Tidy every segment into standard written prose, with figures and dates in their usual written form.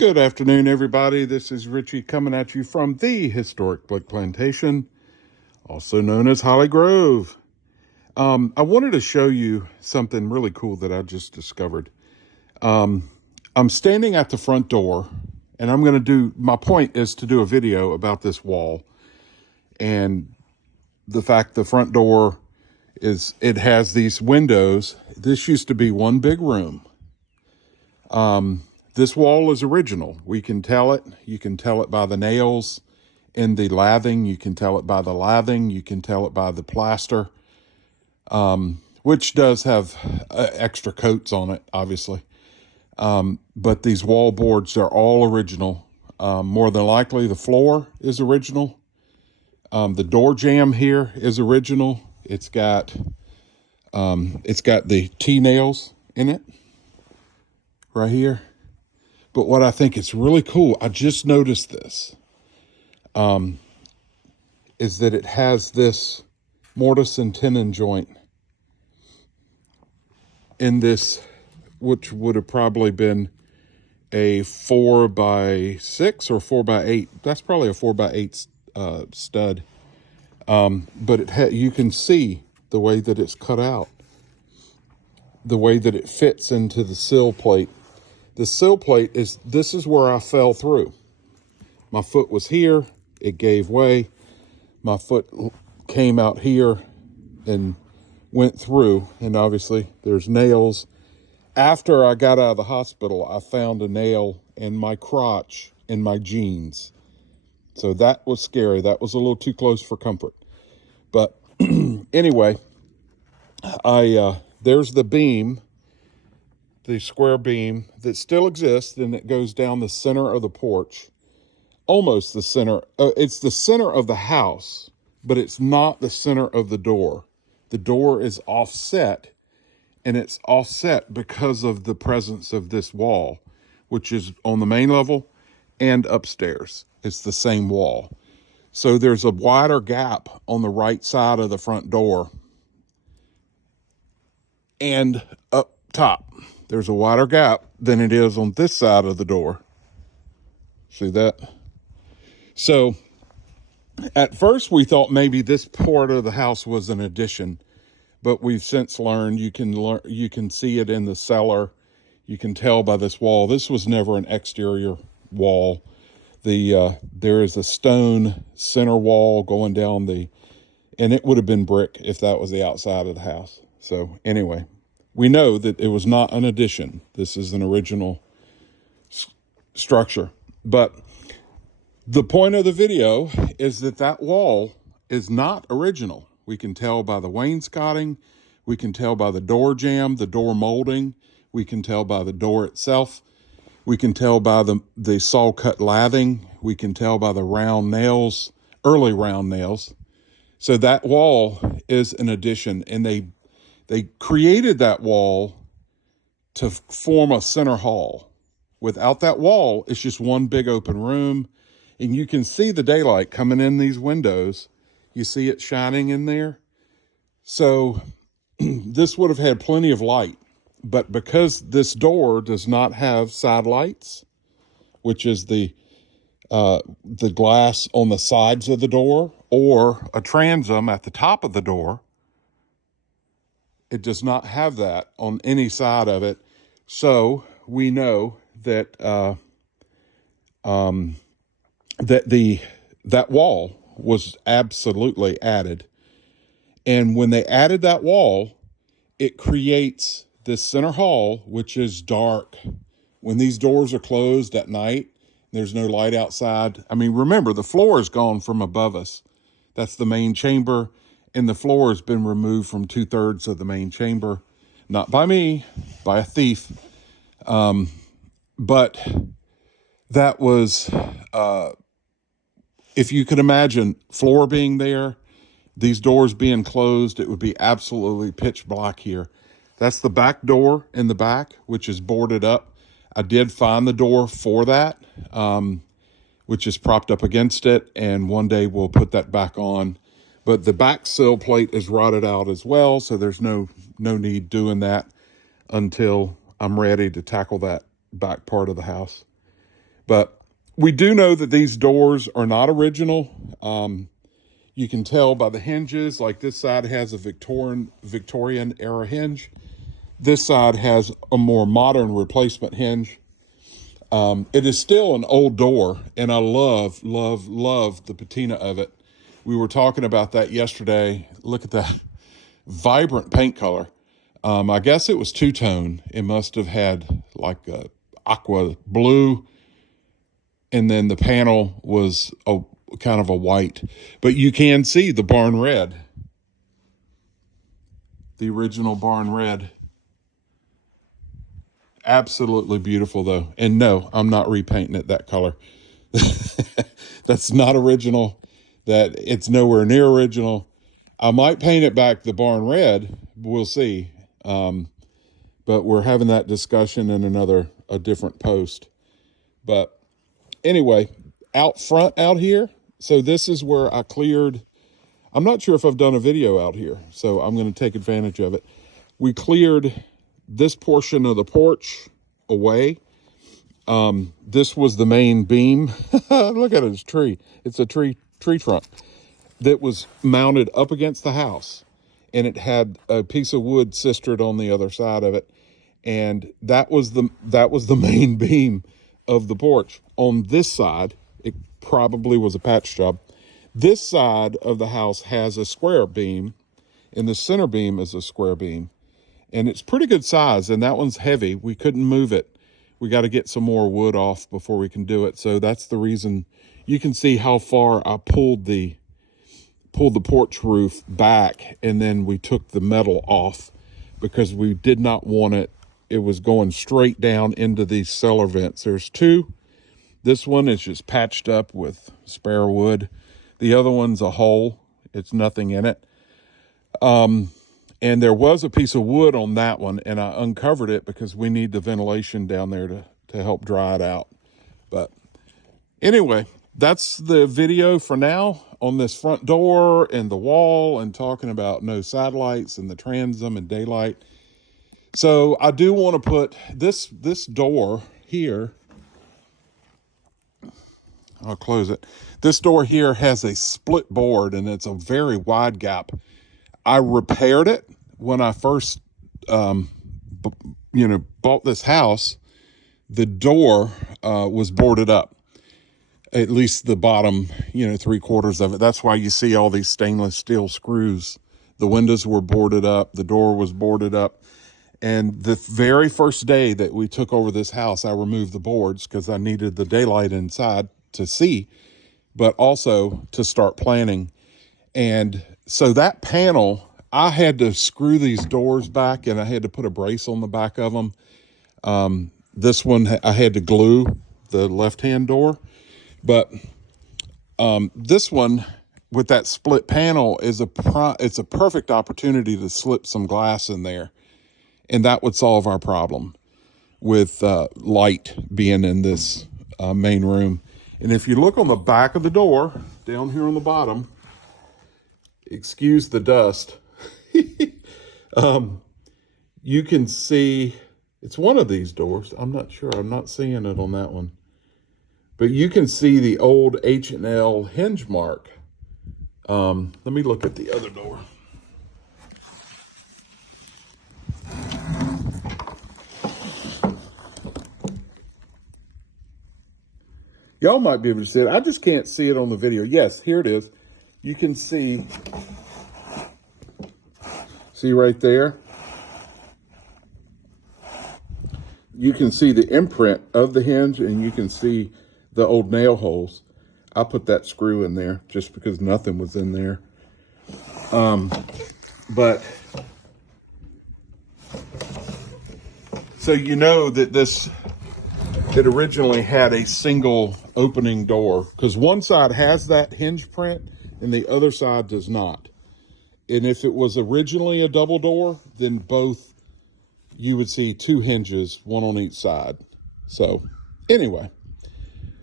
Good afternoon, everybody. This is Richie coming at you from the historic Blick Plantation, also known as Holly Grove. I wanted to show you something really cool that I just discovered. I'm standing at the front door, and my point is to do a video about this wall and the fact the front door it has these windows. This used to be one big room. This wall is original. We can tell it. You can tell it by the nails in the lathing. You can tell it by the lathing. You can tell it by the plaster, which does have extra coats on it, obviously. But these wall boards are all original. More than likely, the floor is original. The door jamb here is original. It's got the T-nails in it right here. But what I think is really cool, I just noticed this, is that it has this mortise and tenon joint in this, which would have probably been a 4x6 or 4x8. That's probably a 4x8 stud. But you can see the way that it's cut out, the way that it fits into the sill plate. The sill plate this is where I fell through. My foot was here, it gave way. My foot came out here and went through, and obviously there's nails. After I got out of the hospital, I found a nail in my crotch in my jeans. So that was scary. That was a little too close for comfort. But anyway, there's the beam, the square beam that still exists, and it goes down the center of the porch, almost the center. It's the center of the house, but it's not the center of the door. The door is offset, and it's offset because of the presence of this wall, which is on the main level and upstairs. It's the same wall. So there's a wider gap on the right side of the front door, and up top there's a wider gap than it is on this side of the door. See that? So at first we thought maybe this part of the house was an addition, but we've since learned you can see it in the cellar. You can tell by this wall. This was never an exterior wall. There is a stone center wall going down and it would have been brick if that was the outside of the house. So anyway, we know that it was not an addition. This is an original structure. But the point of the video is that wall is not original. We can tell by the wainscoting. We can tell by the door jamb, the door molding. We can tell by the door itself. We can tell by the saw cut lathing. We can tell by the round nails, early round nails. So that wall is an addition, and they created that wall to form a center hall. Without that wall, it's just one big open room, and you can see the daylight coming in these windows. You see it shining in there. So this would have had plenty of light, but because this door does not have side lights, which is the glass on the sides of the door or a transom at the top of the door, it does not have that on any side of it. So we know that that wall was absolutely added. And when they added that wall, it creates this center hall, which is dark. When these doors are closed at night, there's no light outside. I mean, remember, the floor is gone from above us. That's the main chamber. And the floor has been removed from 2/3 of the main chamber. Not by me, by a thief. But that was, if you could imagine floor being there, these doors being closed, it would be absolutely pitch black here. That's the back door in the back, which is boarded up. I did find the door for that, which is propped up against it. And one day we'll put that back on. But the back sill plate is rotted out as well, so there's no need doing that until I'm ready to tackle that back part of the house. But we do know that these doors are not original. You can tell by the hinges, like this side has a Victorian era hinge. This side has a more modern replacement hinge. It is still an old door, and I love, love, love the patina of it. We were talking about that yesterday. Look at that vibrant paint color. I guess it was two-tone. It must have had like a aqua blue, and then the panel was a kind of a white. But you can see the barn red, the original barn red. Absolutely beautiful, though. And no, I'm not repainting it that color. That's not original. That it's nowhere near original. I might paint it back the barn red. We'll see. But we're having that discussion in a different post. But anyway, out front out here. So this is where I cleared. I'm not sure if I've done a video out here, so I'm going to take advantage of it. We cleared this portion of the porch away. This was the main beam. Look at it, it's a tree. It's a tree trunk that was mounted up against the house, and it had a piece of wood sistered on the other side of it, and that was the main beam of the porch. On this side, it probably was a patch job. This side of the house has a square beam, and the center beam is a square beam, and it's pretty good size, and that one's heavy. We couldn't move it. We got to get some more wood off before we can do it. So that's the reason. You can see how far I pulled the porch roof back, and then we took the metal off because we did not want it. It was going straight down into these cellar vents. There's two. This one is just patched up with spare wood. The other one's a hole. It's nothing in it. And there was a piece of wood on that one, and I uncovered it because we need the ventilation down there to help dry it out. But anyway, that's the video for now on this front door and the wall, and talking about no satellites and the transom and daylight. So I do want to put this door here. I'll close it. This door here has a split board, and it's a very wide gap. I repaired it when I first, bought this house. The door was boarded up, at least the bottom, 3/4 of it. That's why you see all these stainless steel screws. The windows were boarded up. The door was boarded up. And the very first day that we took over this house, I removed the boards because I needed the daylight inside to see, but also to start planning. And so that panel, I had to screw these doors back, and I had to put a brace on the back of them. This one, I had to glue the left-hand door. But this one with that split panel is it's a perfect opportunity to slip some glass in there. And that would solve our problem with light being in this main room. And if you look on the back of the door, down here on the bottom, excuse the dust, you can see, it's one of these doors. I'm not sure. I'm not seeing it on that one. But you can see the old H&L hinge mark. Let me look at the other door. Y'all might be able to see it. I just can't see it on the video. Yes, here it is. You can see right there? You can see the imprint of the hinge, and you can see the old nail holes. I put that screw in there just because nothing was in there. But so you know that it originally had a single opening door, because one side has that hinge print and the other side does not. And if it was originally a double door, then both, you would see two hinges, one on each side. So anyway,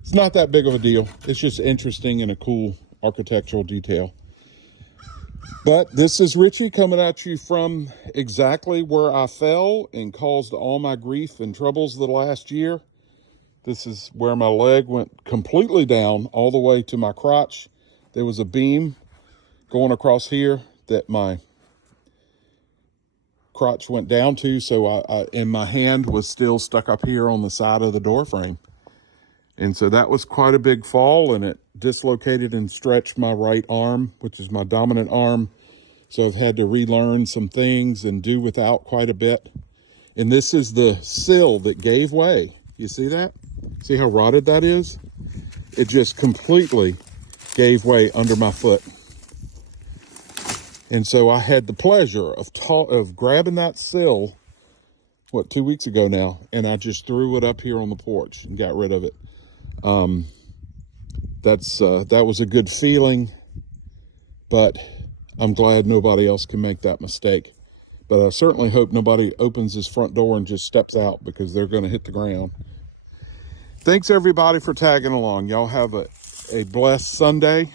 it's not that big of a deal. It's just interesting and a cool architectural detail. But this is Richie coming at you from exactly where I fell and caused all my grief and troubles the last year. This is where my leg went completely down all the way to my crotch. There was a beam going across here that my crotch went down to, so and my hand was still stuck up here on the side of the door frame. And so that was quite a big fall, and it dislocated and stretched my right arm, which is my dominant arm. So I've had to relearn some things and do without quite a bit. And this is the sill that gave way. You see that? See how rotted that is? It just completely gave way under my foot. And so I had the pleasure of grabbing that sill, 2 weeks ago now, and I just threw it up here on the porch and got rid of it. That was a good feeling, but I'm glad nobody else can make that mistake. But I certainly hope nobody opens his front door and just steps out, because they're going to hit the ground. Thanks everybody for tagging along. Y'all have a blessed Sunday.